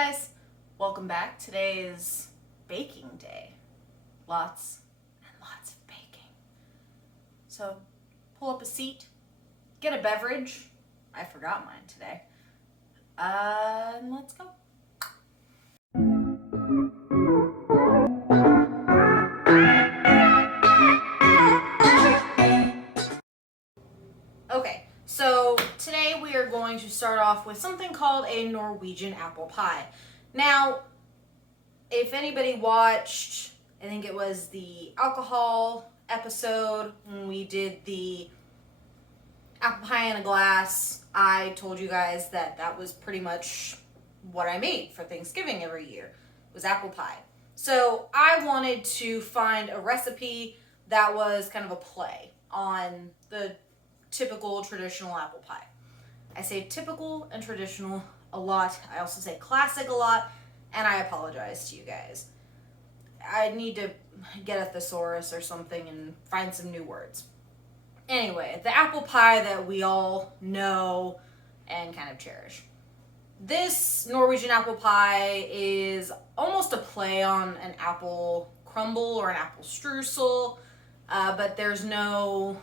guys, welcome back. Today is baking day. Lots and lots of baking. So pull up a seat, get a beverage. I forgot mine today. And let's go. Okay, so today we are going to start off with something called a Norwegian apple pie. Now, if anybody watched, I think it was the alcohol episode when we did the apple pie in a glass, I told you guys that that was pretty much what I made for Thanksgiving every year, was apple pie. So I wanted to find a recipe that was kind of a play on the typical traditional apple pie. I say typical and traditional a lot. I also say classic a lot, and I apologize to you guys. I need to get a thesaurus or something and find some new words. Anyway, the apple pie that we all know and kind of cherish. This Norwegian apple pie is almost a play on an apple crumble or an apple streusel, but there's no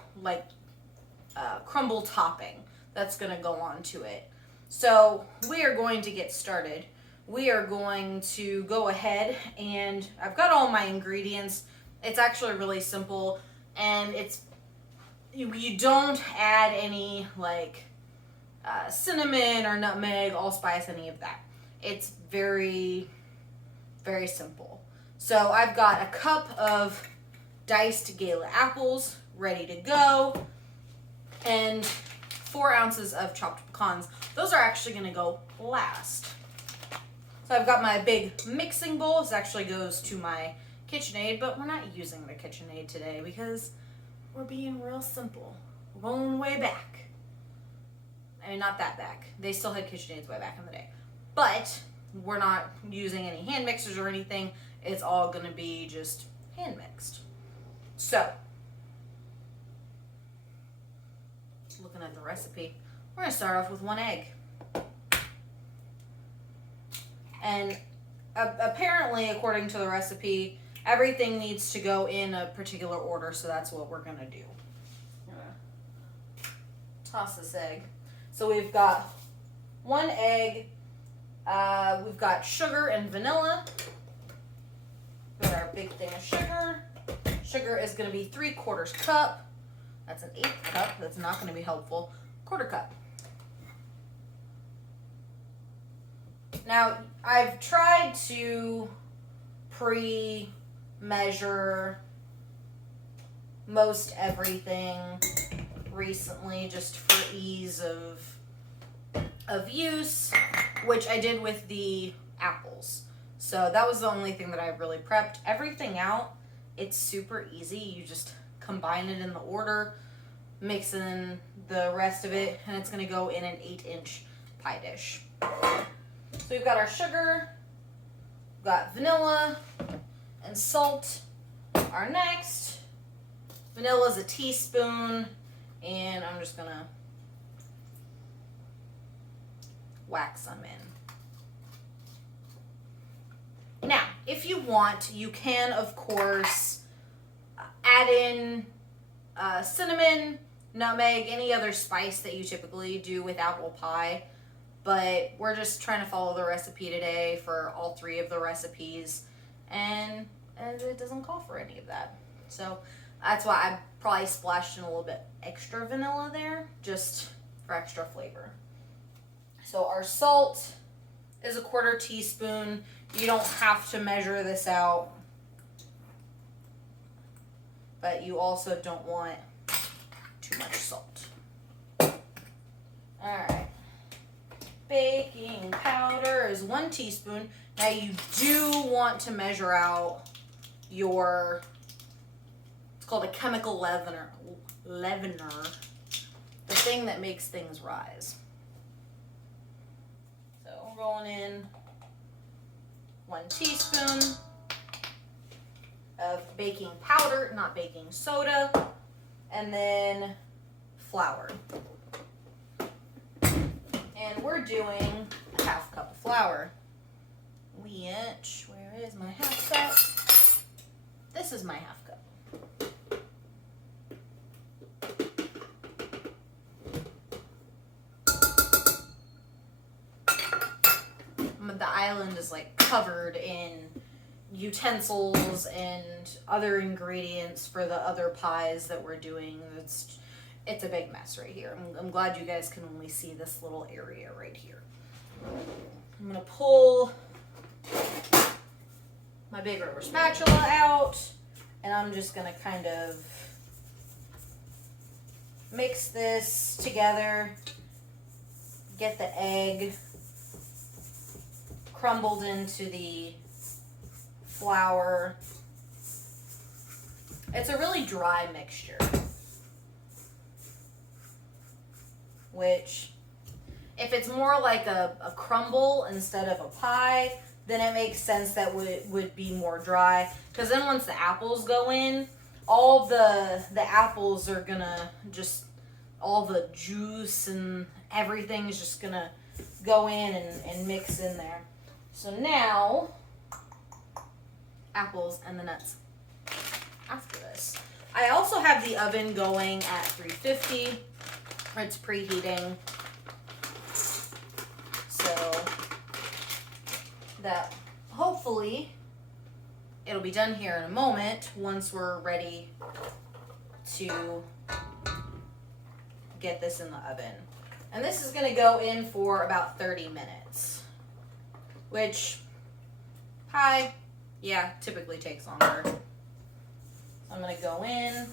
crumble topping that's going to go onto it. So we are going to get started. We are going to go ahead, and I've got all my ingredients. It's actually really simple, and you don't add any cinnamon or nutmeg, allspice, any of that. It's very, very simple. So I've got a cup of diced Gala apples ready to go, and 4 ounces of chopped pecans. Those are actually going to go last. So I've got my big mixing bowl. This actually goes to my KitchenAid, but we're not using the KitchenAid today because we're being real simple. We're going way back. I mean, not that back. They still had KitchenAids way back in the day. But we're not using any hand mixers or anything. It's all going to be just hand mixed. So, looking at the recipe, we're going to start off with 1 egg. And apparently, according to the recipe, everything needs to go in a particular order, so that's what we're going to do. I'm going to toss this egg. So we've got 1 egg, we've got sugar and vanilla. Got our big thing of sugar. Sugar is going to be 3/4 cup. That's an 1/8 cup. That's not going to be helpful. 1/4 cup. Now, I've tried to pre-measure most everything recently just for ease of use, which I did with the apples. So that was the only thing that I really prepped. Everything out, it's super easy. You just combine it in the order, mix in the rest of it, and it's going to go in an 8-inch pie dish. So we've got our sugar, we've got vanilla, and salt are next. Vanilla is a teaspoon, and I'm just going to whack some in. Now, if you want, you can, of course, add in cinnamon, nutmeg, any other spice that you typically do with apple pie. But we're just trying to follow the recipe today for all 3 of the recipes. And it doesn't call for any of that. So that's why I probably splashed in a little bit extra vanilla there, just for extra flavor. So our salt is a 1/4 teaspoon. You don't have to measure this out, but you also don't want too much salt. Alright. Baking powder is 1 teaspoon. Now you do want to measure out your, it's called a chemical leavener, the thing that makes things rise. So we're rolling in 1 teaspoon of baking powder, not baking soda, and then flour. And we're doing a 1/2 cup of flour. which, where is my half cup? This is my half cup. The island is like covered in utensils and other ingredients for the other pies that we're doing. It's a big mess right here. I'm glad you guys can only see this little area right here. I'm gonna pull my big rubber spatula out, and I'm just gonna kind of mix this together, get the egg crumbled into the flour. It's a really dry mixture, which if it's more like a crumble instead of a pie, then it makes sense that would be more dry, because then once the apples go in, all the apples are gonna just, all the juice and everything's just gonna go in and mix in there. So now, apples and the nuts after this. I also have the oven going at 350. It's preheating. So that hopefully it'll be done here in a moment once we're ready to get this in the oven. And this is going to go in for about 30 minutes, which pie, yeah, typically takes longer. So I'm going to go in,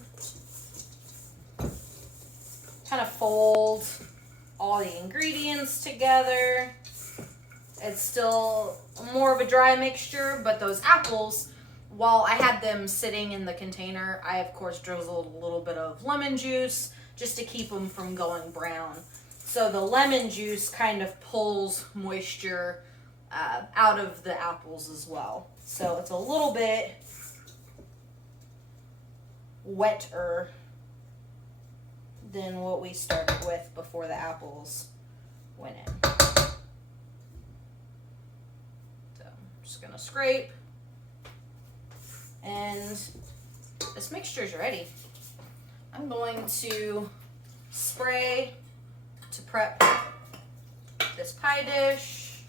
kind of fold all the ingredients together. It's still more of a dry mixture, but those apples, while I had them sitting in the container, I of course drizzled a little bit of lemon juice just to keep them from going brown. So the lemon juice kind of pulls moisture out of the apples as well. So it's a little bit wetter than what we started with before the apples went in. So I'm just gonna scrape, and this mixture's ready. I'm going to spray to prep this pie dish.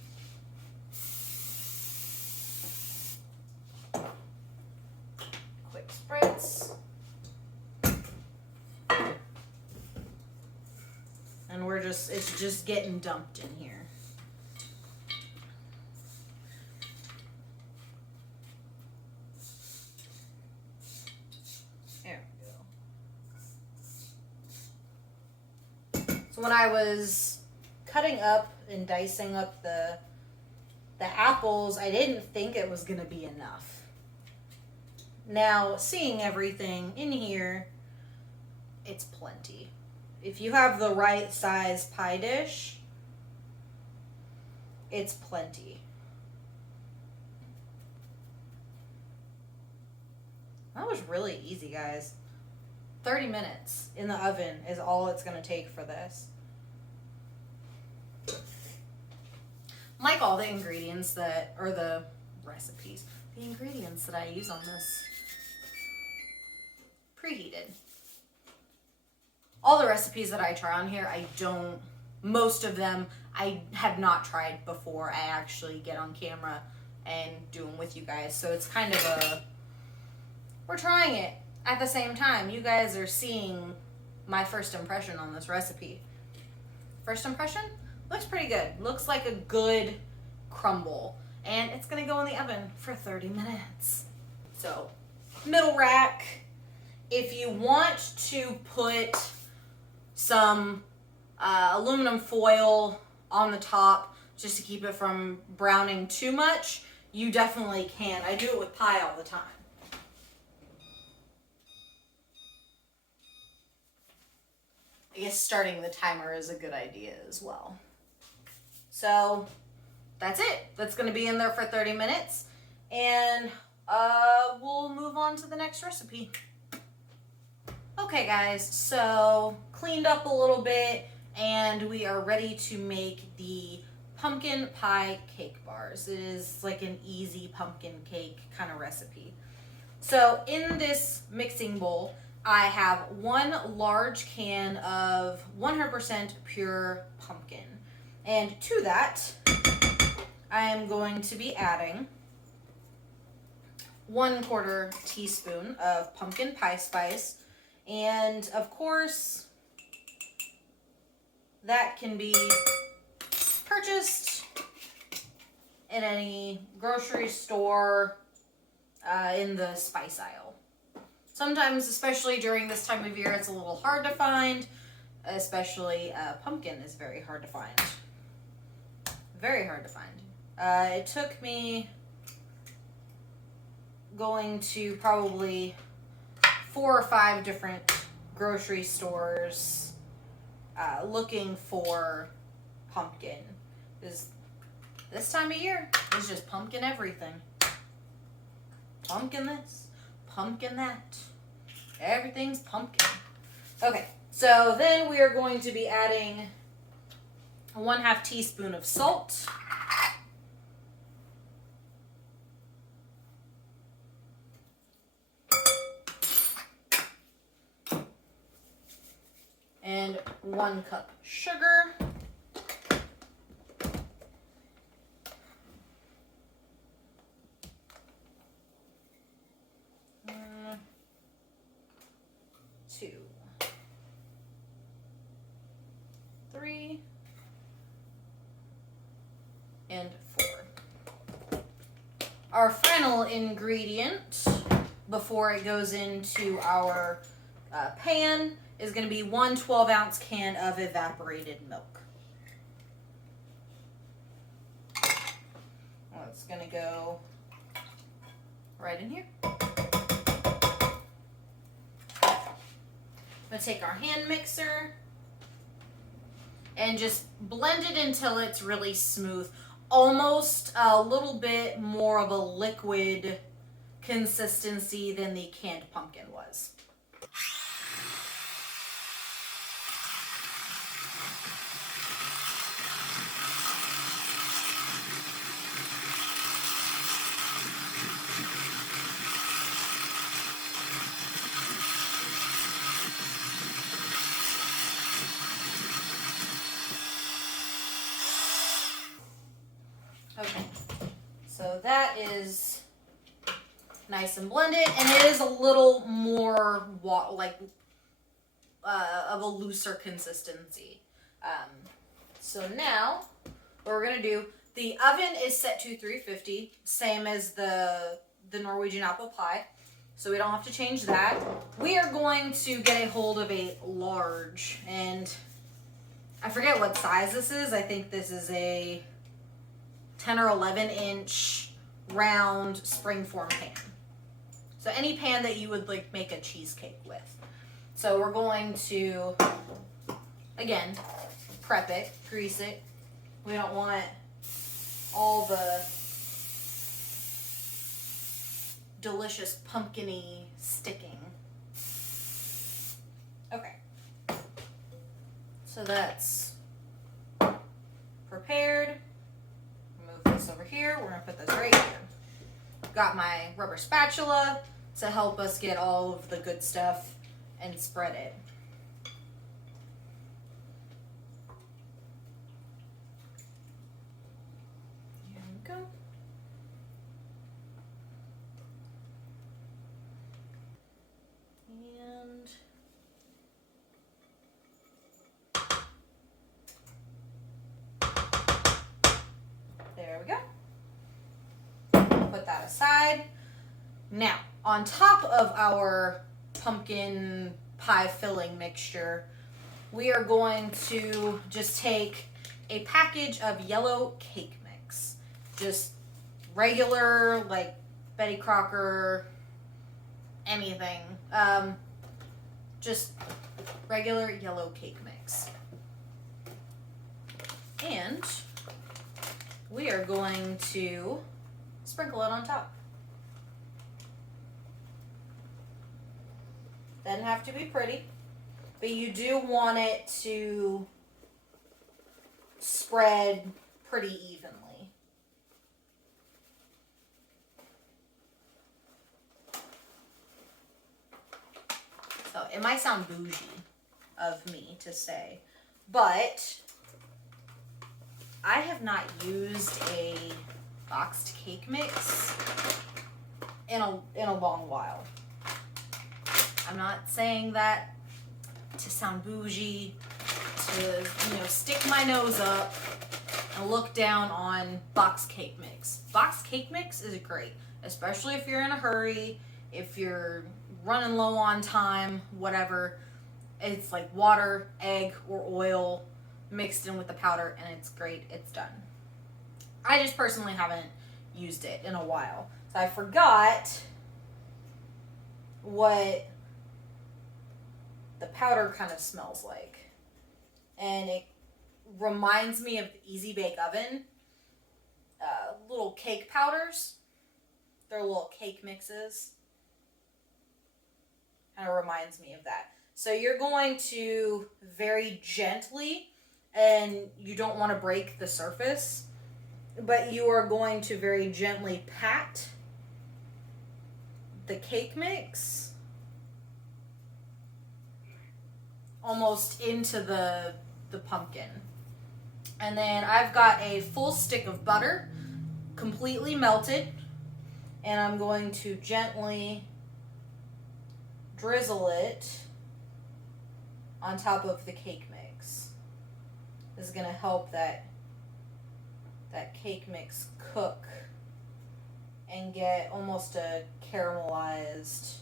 Quick spritz. And it's just getting dumped in here. There we go. So when I was cutting up and dicing up the apples, I didn't think it was gonna be enough. Now, seeing everything in here, it's plenty. If you have the right size pie dish, it's plenty. That was really easy, guys. 30 minutes in the oven is all it's going to take for this. Like all the ingredients that, or the recipes, the ingredients that I use on this, preheated. All the recipes that I try on here, most of them, I have not tried before I actually get on camera and do them with you guys. So it's kind of we're trying it at the same time. You guys are seeing my first impression on this recipe. First impression? Looks pretty good. Looks like a good crumble. And it's gonna go in the oven for 30 minutes. So, middle rack. If you want to put some aluminum foil on the top just to keep it from browning too much, you definitely can. I do it with pie all the time. I guess starting the timer is a good idea as well. So that's it. That's going to be in there for 30 minutes, and we'll move on to the next recipe. Okay guys, so cleaned up a little bit, and we are ready to make the pumpkin pie cake bars. It is like an easy pumpkin cake kind of recipe. So in this mixing bowl, I have 1 large can of 100% pure pumpkin. And to that, I am going to be adding 1/4 teaspoon of pumpkin pie spice. And of course, that can be purchased in any grocery store in the spice aisle. Sometimes, especially during this time of year, it's a little hard to find. Especially pumpkin is very hard to find. Very hard to find. It took me going to probably 4 or 5 different grocery stores looking for pumpkin. Because this time of year, it's just pumpkin everything. Pumpkin this, pumpkin that. Everything's pumpkin. Okay, so then we are going to be adding 1/2 teaspoon of salt. And 1 cup sugar. Two, 3, and 4. Our final ingredient before it goes into our pan is going to be 1 12-ounce can of evaporated milk. Well, it's going to go right in here. I'm going to take our hand mixer and just blend it until it's really smooth. Almost a little bit more of a liquid consistency than the canned pumpkin was. Okay, so that is nice and blended, and it is a little more of a looser consistency. So now, what we're gonna do, the oven is set to 350, same as the Norwegian apple pie, so we don't have to change that. We are going to get a hold of a large, and I forget what size this is. I think this is a 10 or 11 inch round springform pan. So any pan that you would like make a cheesecake with. So we're going to, again, prep it, grease it. We don't want all the delicious pumpkin-y sticking. Okay. So that's prepared. Move this over here. We're gonna put this right here. Got my rubber spatula to help us get all of the good stuff and spread it. Here we go. And there we go. Put that aside. Now, on top of our pumpkin pie filling mixture, we are going to just take a package of yellow cake mix. Just regular, like Betty Crocker, anything. Just regular yellow cake mix. And we are going to sprinkle it on top. Doesn't have to be pretty, but you do want it to spread pretty evenly. So it might sound bougie of me to say, but I have not used a boxed cake mix in a long while. I'm not saying that to sound bougie, to, stick my nose up and look down on boxed cake mix. Boxed cake mix is great, especially if you're in a hurry, if you're running low on time, whatever. It's like water, egg, or oil mixed in with the powder, and it's great. It's done. I just personally haven't used it in a while, so I forgot what the powder kind of smells like, and it reminds me of the Easy Bake Oven little cake powders. They're little cake mixes. Kind of reminds me of that. So you're going to very gently, and you don't want to break the surface, but you are going to very gently pat the cake mix almost into the pumpkin. And then I've got a full stick of butter, completely melted, and I'm going to gently drizzle it on top of the cake mix. This is going to help that cake mix cook and get almost a caramelized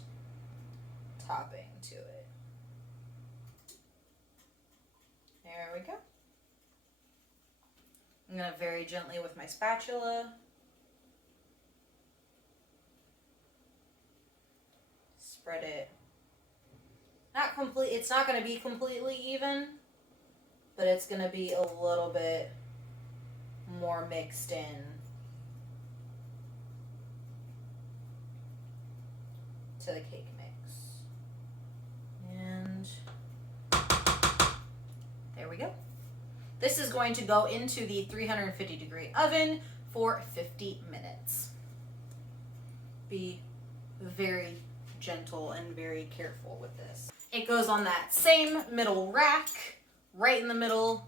topping to it. There we go. I'm going to very gently with my spatula spread it. Not complete, it's not going to be completely even, but it's going to be a little bit more mixed in to the cake mix. And there we go. This is going to go into the 350-degree oven for 50 minutes. Be very gentle and very careful with this. It goes on that same middle rack, right in the middle,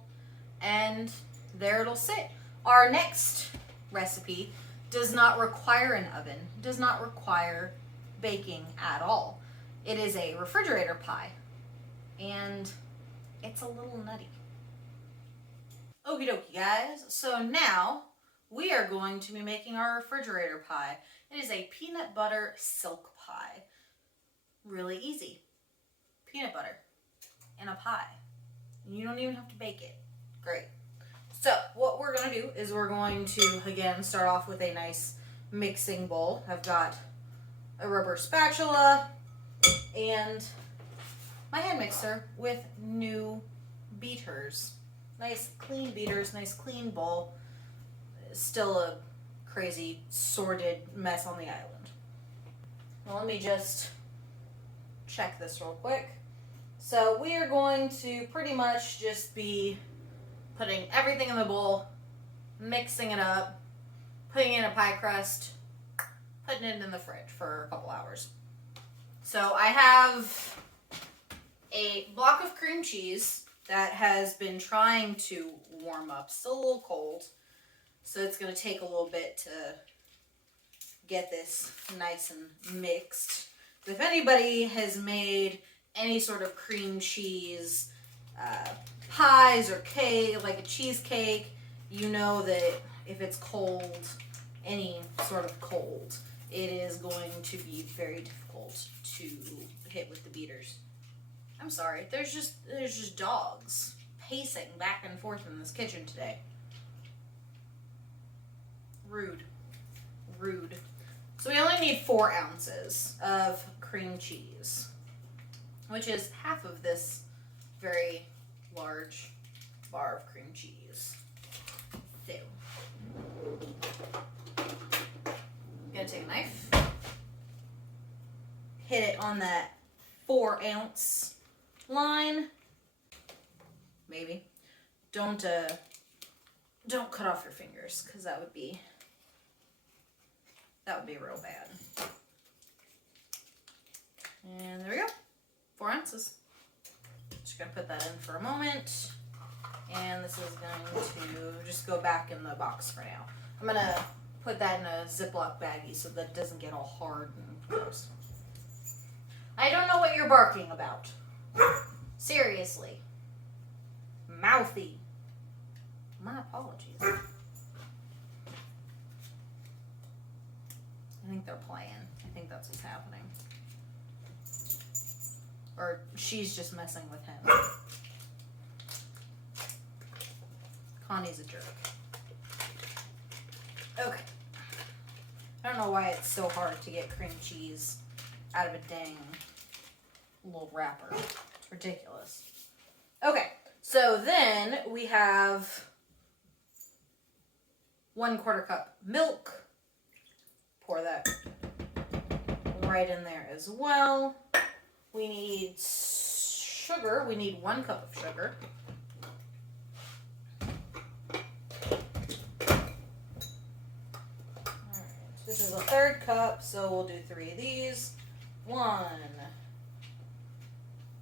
and there it'll sit. Our next recipe does not require an oven, does not require baking at all. It is a refrigerator pie, and it's a little nutty. Okie dokie, guys. So now we are going to be making our refrigerator pie. It is a peanut butter silk pie. Really easy. Peanut butter in a pie. You don't even have to bake it. Great. So what we're going to do is we're going to, again, start off with a nice mixing bowl. I've got a rubber spatula and my hand mixer with new beaters. Nice clean beaters, nice clean bowl. Still a crazy, sordid mess on the island. Well, let me just check this real quick. So we are going to pretty much just be putting everything in the bowl, mixing it up, putting in a pie crust, putting it in the fridge for a couple hours. So I have a block of cream cheese that has been trying to warm up. Still a little cold, so it's going to take a little bit to get this nice and mixed. If anybody has made any sort of cream cheese pies or cake, like a cheesecake, you know that if it's cold, any sort of cold, it is going to be very difficult to hit with the beaters. I'm sorry, there's just dogs pacing back and forth in this kitchen today. Rude. Rude. So we only need 4 ounces of cream cheese, which is half of this very large bar of cream cheese. So, I'm gonna take a knife, hit it on that 4-ounce line. Maybe. Don't don't cut off your fingers, because that would be real bad. And there we go, 4 ounces. Just gonna put that in for a moment. And this is going to just go back in the box for now. I'm gonna put that in a Ziploc baggie so that it doesn't get all hard and gross. I don't know what you're barking about. Seriously. Mouthy. My apologies. I think they're playing. I think that's what's happening. Or she's just messing with him. Connie's a jerk. Okay. I don't know why it's so hard to get cream cheese out of a dang little wrapper. It's ridiculous. Okay, so then we have 1/4 cup milk. Pour that right in there as well. We need sugar. We need 1 cup of sugar. This is a 1/3 cup, so we'll do 3 of these. 1,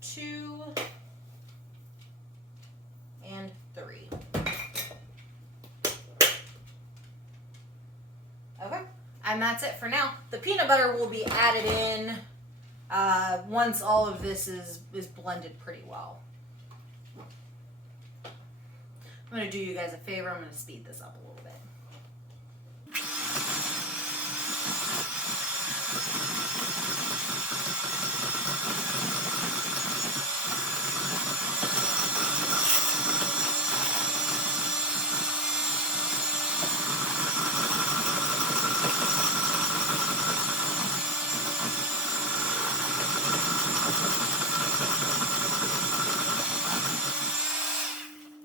2, and 3. Okay, and that's it for now. The peanut butter will be added in once all of this is blended pretty well. I'm going to do you guys a favor. I'm going to speed this up a little bit.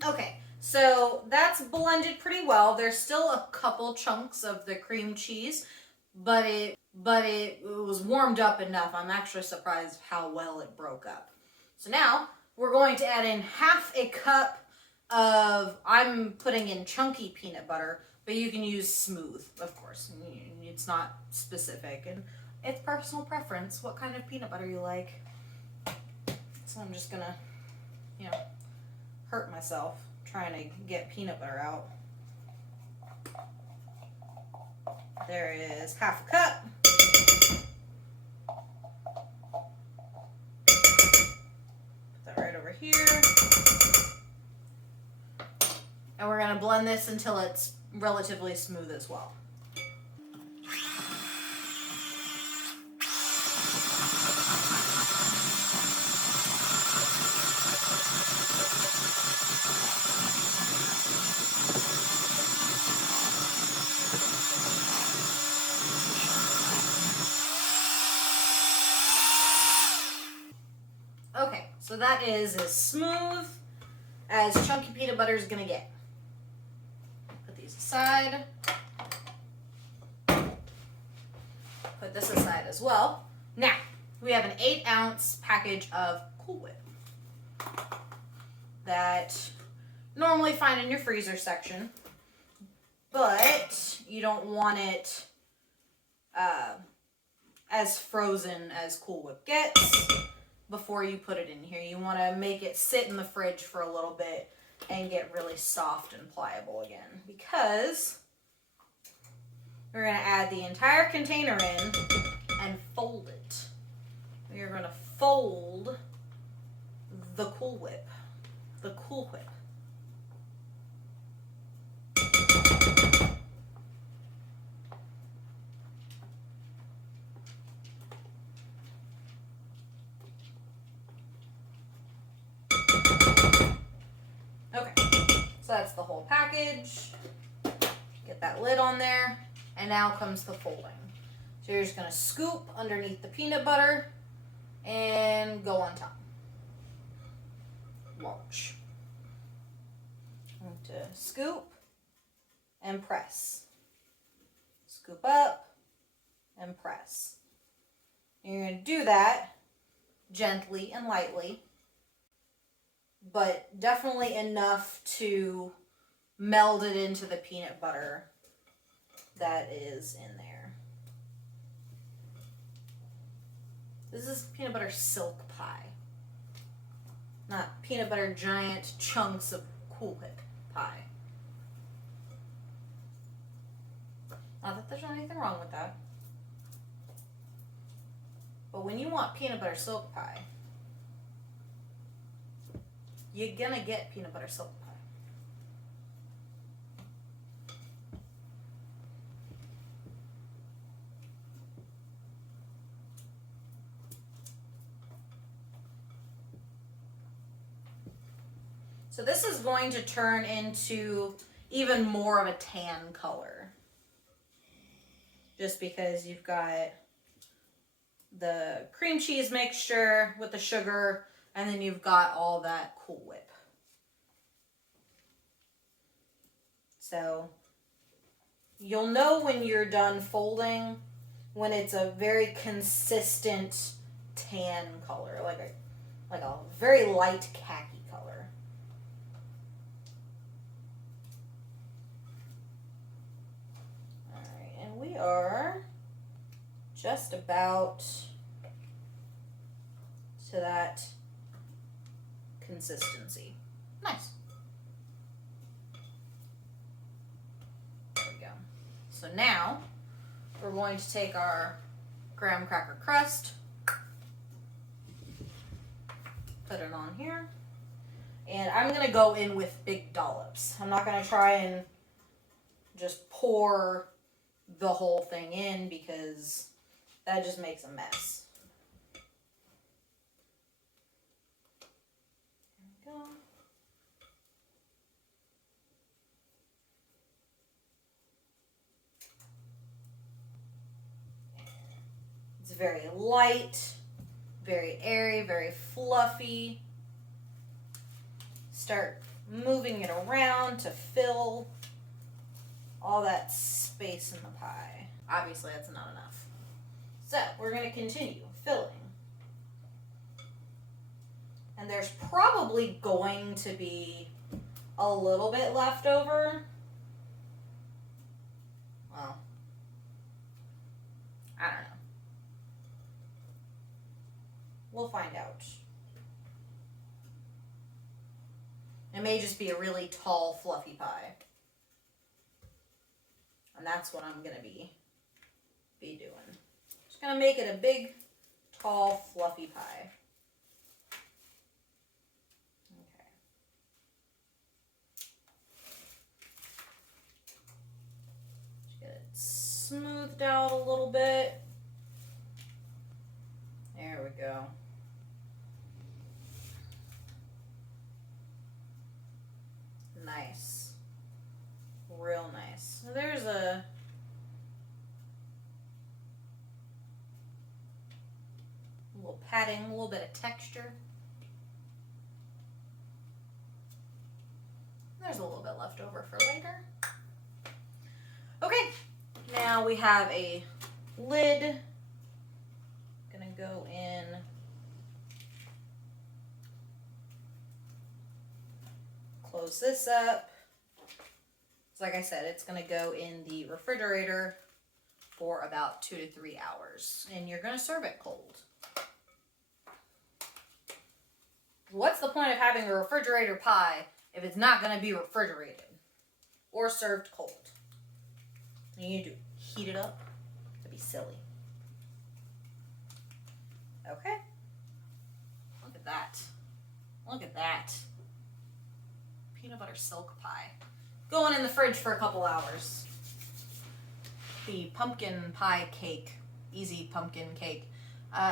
Okay, so that's blended pretty well. There's still a couple chunks of the cream cheese, but it was warmed up enough. I'm actually surprised how well it broke up. So now we're going to add in 1/2 cup of, I'm putting in chunky peanut butter, but you can use smooth, of course. It's not specific, and it's personal preference what kind of peanut butter you like. So I'm just gonna, hurt myself trying to get peanut butter out. There is 1/2 cup. Put that right over here. And we're gonna blend this until it's relatively smooth as well. Okay, so that is as smooth as chunky peanut butter is gonna get. Put these aside. Put this aside as well. Now, we have an 8-ounce package of Cool Whip that normally find in your freezer section, but you don't want it as frozen as Cool Whip gets before you put it in here. You want to make it sit in the fridge for a little bit and get really soft and pliable again, because we're going to add the entire container in and fold it. We are going to fold the Cool Whip. The Cool Whip. Okay, so that's the whole package. Get that lid on there, and now comes the folding. So you're just going to scoop underneath the peanut butter and go on top. Watch. To scoop and press. Scoop up and press. And you're going to do that gently and lightly, but definitely enough to melded into the peanut butter that is in there. This is peanut butter silk pie, not peanut butter giant chunks of Cool Whip pie. Not that there's anything wrong with that. But when you want peanut butter silk pie, you're gonna get peanut butter silk pie. So this is going to turn into even more of a tan color. Just because you've got the cream cheese mixture with the sugar, and then you've got all that Cool Whip. So you'll know when you're done folding when it's a very consistent tan color, like a very light khaki color. All right, and we are just about to that consistency. Nice. There we go. So now we're going to take our graham cracker crust, put it on here, and I'm going to go in with big dollops. I'm not going to try and just pour the whole thing in because that just makes a mess. There we go. It's very light, very airy, very fluffy. Start moving it around to fill all that space in the pie. Obviously, that's not enough. So, we're going to continue filling. And there's probably going to be a little bit left over. Well, I don't know. We'll find out. It may just be a really tall, fluffy pie. And that's what I'm going to be doing. Just going to make it a big, tall, fluffy pie. Okay. Just get it smoothed out a little bit. There we go. Nice. Real nice. So there's a little padding, a little bit of texture. There's a little bit left over for later. Okay, now we have a lid. Gonna go in. Close this up. So like I said, it's going to go in the refrigerator for about 2 to 3 hours. And you're going to serve it cold. What's the point of having a refrigerator pie if it's not going to be refrigerated or served cold? You need to heat it up. That'd be silly. Okay. Look at that. Look at that. Peanut butter silk pie. Going in the fridge for a couple hours. The pumpkin pie cake, easy pumpkin cake,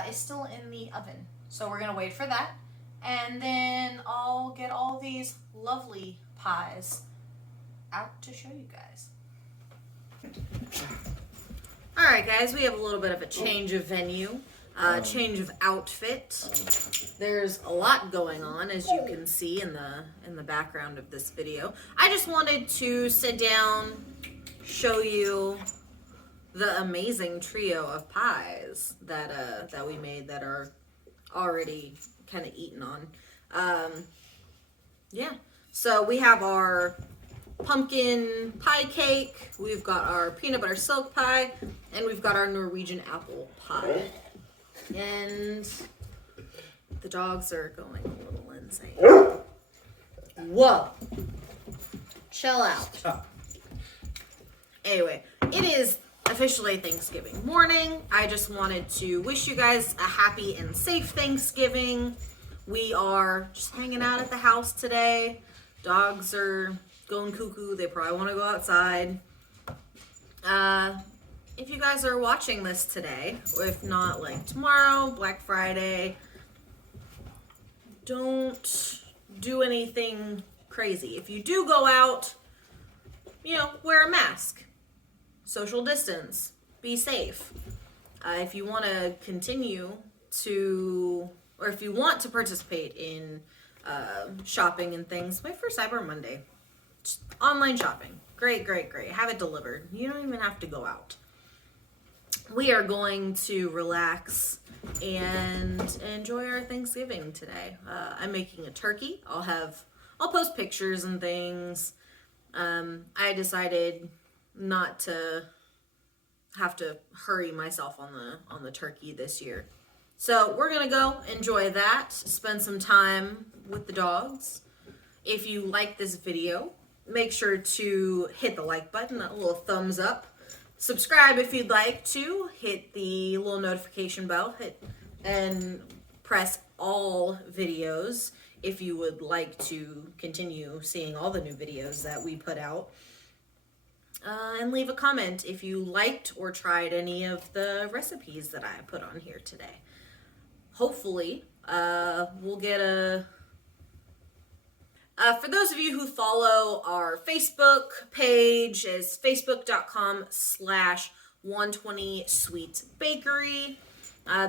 is still in the oven. So we're going to wait for that. And then I'll get all these lovely pies out to show you guys. All right, guys, we have a little bit of a change of venue. Change of outfit. There's a lot going on, as you can see in the background of this video. I just wanted to sit down, show you the amazing trio of pies that we made that are already kind of eaten on. Yeah. So we have our pumpkin pie cake, we've got our peanut butter silk pie, and we've got our Norwegian apple pie. And the dogs are going a little insane. Whoa. Chill out. Anyway, it is officially Thanksgiving morning. I just wanted to wish you guys a happy and safe Thanksgiving. We are just hanging out at the house today. Dogs are going cuckoo. They probably want to go outside. If you guys are watching this today, or if not, like tomorrow, Black Friday, don't do anything crazy. If you do go out, wear a mask. Social distance. Be safe. If you want to continue to, or if you want to participate in shopping and things, wait for Cyber Monday. Just online shopping. Great. Have it delivered. You don't even have to go out. We are going to relax and enjoy our Thanksgiving today. I'm making a turkey. I'll post pictures and things. I decided not to have to hurry myself on the turkey this year. So we're gonna go enjoy that, spend some time with the dogs. If you like this video, make sure to hit the like button, a little thumbs up. Subscribe if you'd like to. Hit the little notification bell, and press all videos if you would like to continue seeing all the new videos that we put out. And leave a comment if you liked or tried any of the recipes that I put on here today. Hopefully, we'll get for those of you who follow our Facebook page, is facebook.com/120sweetsbakery.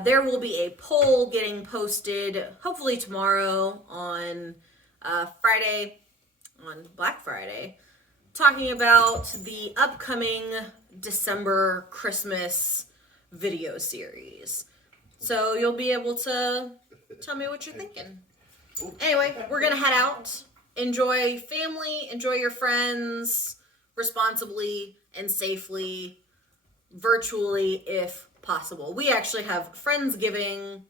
There will be a poll getting posted hopefully tomorrow on Friday, on Black Friday, talking about the upcoming December Christmas video series. So you'll be able to tell me what you're thinking. Anyway, we're going to head out. Enjoy family, enjoy your friends responsibly and safely, virtually if possible. We actually have Friendsgiving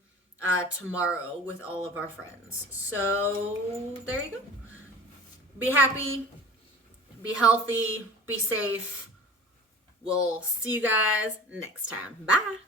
tomorrow with all of our friends. So there you go. Be happy, be healthy, be safe. We'll see you guys next time. Bye.